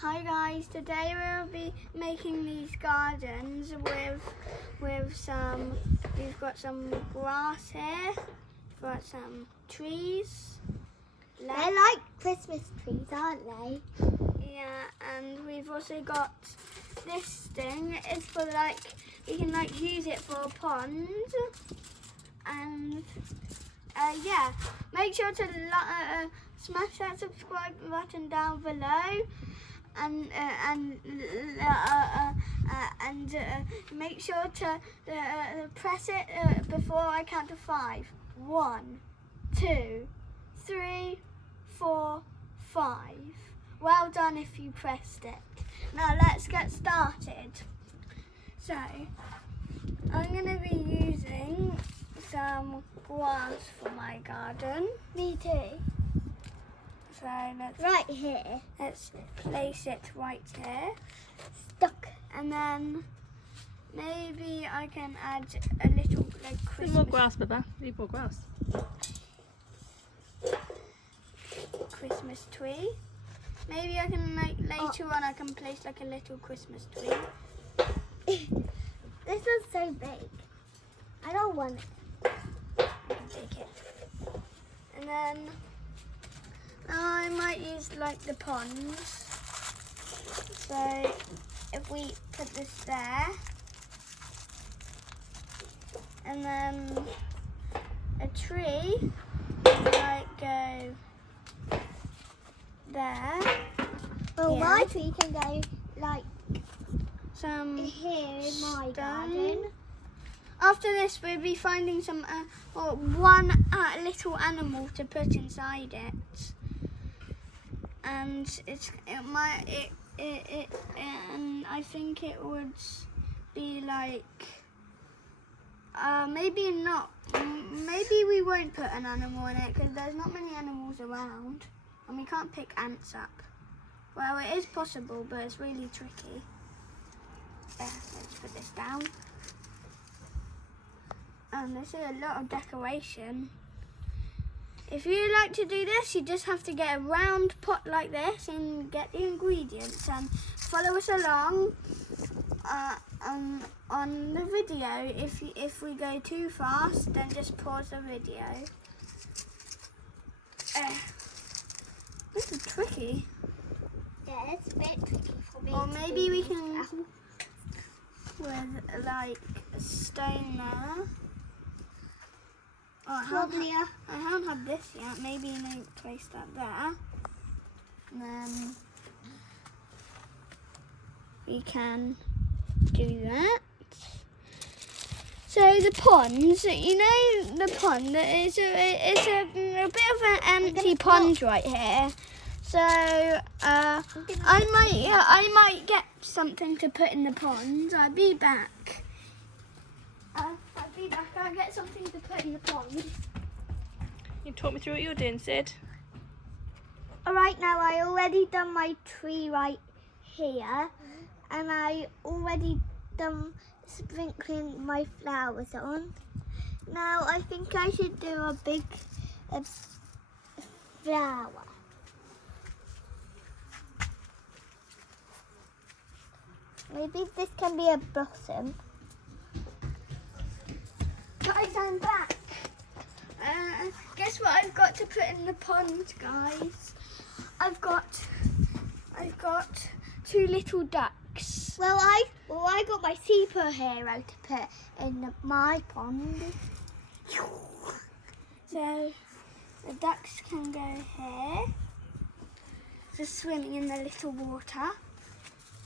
Hi guys, today we'll be making these gardens with some, we've got some grass here, we've got some trees. They're like Christmas trees, aren't they? Yeah, and we've also got this thing. It's for like, you can like use it for a pond. And yeah, make sure to smash that subscribe button down below. And make sure to press it before I count to 5. 1, 2, 3, 4, 5. Well done if you pressed it. Now let's get started. So I'm going to be using some grass for my garden. Me too. So Right here. let's place it right here. Stuck. And then maybe I can add a little like Need more Christmas, grass, Baba. Need more grass. Christmas tree. Maybe I can like later on I can place like a little Christmas tree. This is so big. I don't want it. I can take it. And then I might use like the ponds. So if we put this there, and then a tree might go there. Well, Yeah. my tree can go like Some here in my stone. garden. After this, we'll be finding some one little animal to put inside it, and and I think it would be like maybe not. Maybe we won't put an animal in it because there's not many animals around, and we can't pick ants up. Well, it is possible, but it's really tricky. Let's put this down. And this is a lot of decoration. If you like to do this, you just have to get a round pot like this and get the ingredients and follow us along on the video. If we go too fast, then just pause the video. This is tricky. Yeah, it's a bit tricky for me. Or to maybe do we this can now. with like a stone there. Oh, Probably I haven't had this yet. Maybe you know, place that there. And then we can do that. So the ponds, you know, the pond is a bit of an empty pond right here. So I might get something to put in the pond. I'll be back. I'll get something to put in the pond. You talk me through what you're doing, Sid. Alright, now I already done my tree right here, and I already done sprinkling my flowers on. Now I think I should do a big flower. Maybe this can be a blossom. Guys, I'm back. Guess what I've got to put in the pond, guys? I've got 2 little ducks. Well, I got my superhero to put in my pond. So the ducks can go here, just swimming in the little water.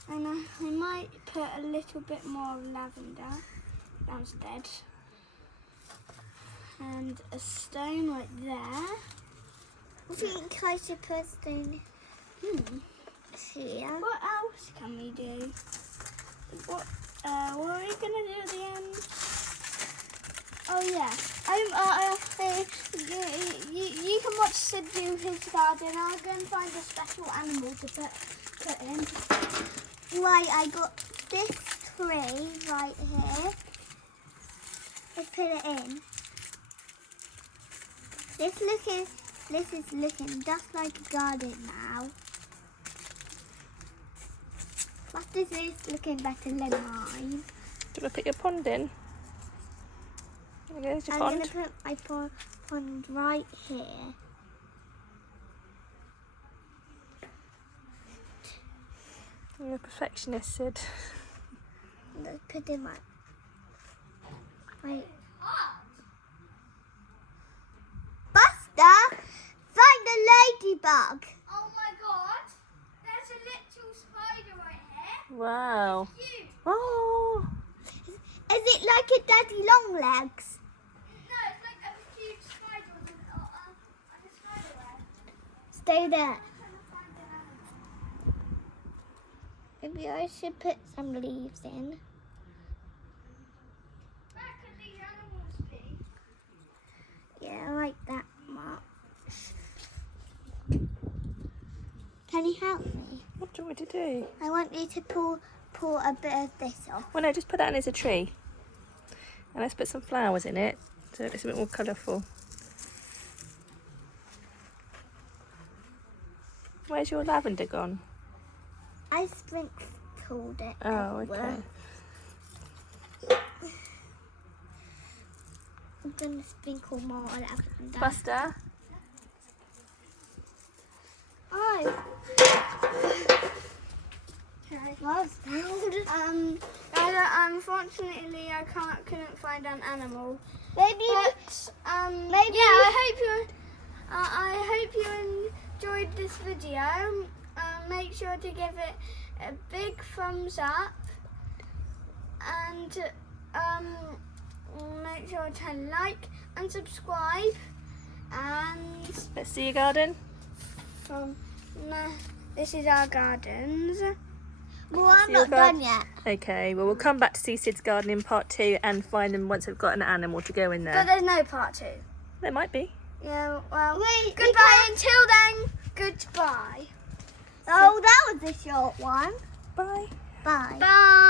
And I might put a little bit more of lavender downstairs. And a stone right there. I think I should put a stone here. What else can we do? What are we gonna do at the end? Oh yeah, you can watch Sid do his garden. I'll go and find a special animal to put in. Right, I got this tree right here. Let's put it in. This is looking just like a garden now. this is looking better than mine. Do you want to put your pond in? There's your I'm pond. going to put my pond right here. You're a perfectionist, Sid. Let's put in my... Wait. Buster, find the ladybug. Oh my god! There's a little spider right here. Wow. Cute. Oh. Is it like a daddy long legs? No, it's like a huge spider with like a spider web. Stay there. I'm trying to find an animal. Maybe I should put some leaves in. Where could these animals be? Yeah, I like that much. Can you help me? What do you want me to do? I want you to pull a bit of this off. Well, no, just put that in as a tree. And let's put some flowers in it so it's a bit more colourful. Where's your lavender gone? I sprinkled it. Oh, everywhere. okay. I'm going to sprinkle more lavender. Buster? Oh. Okay. What's that? Unfortunately, I couldn't find an animal. Maybe. But Maybe- yeah, I hope you enjoyed this video. Make sure to give it a big thumbs up and make sure to like and subscribe. And Let's see your garden. this is our gardens. Well, I'm See your not done garden? yet. Okay, well, we'll come back to see Sid's garden in part 2 and find them once we've got an animal to go in But there. there's no part 2. There might be. Yeah, well, Wait, goodbye until then. Goodbye. Oh, that was a short one. Bye. Bye. Bye.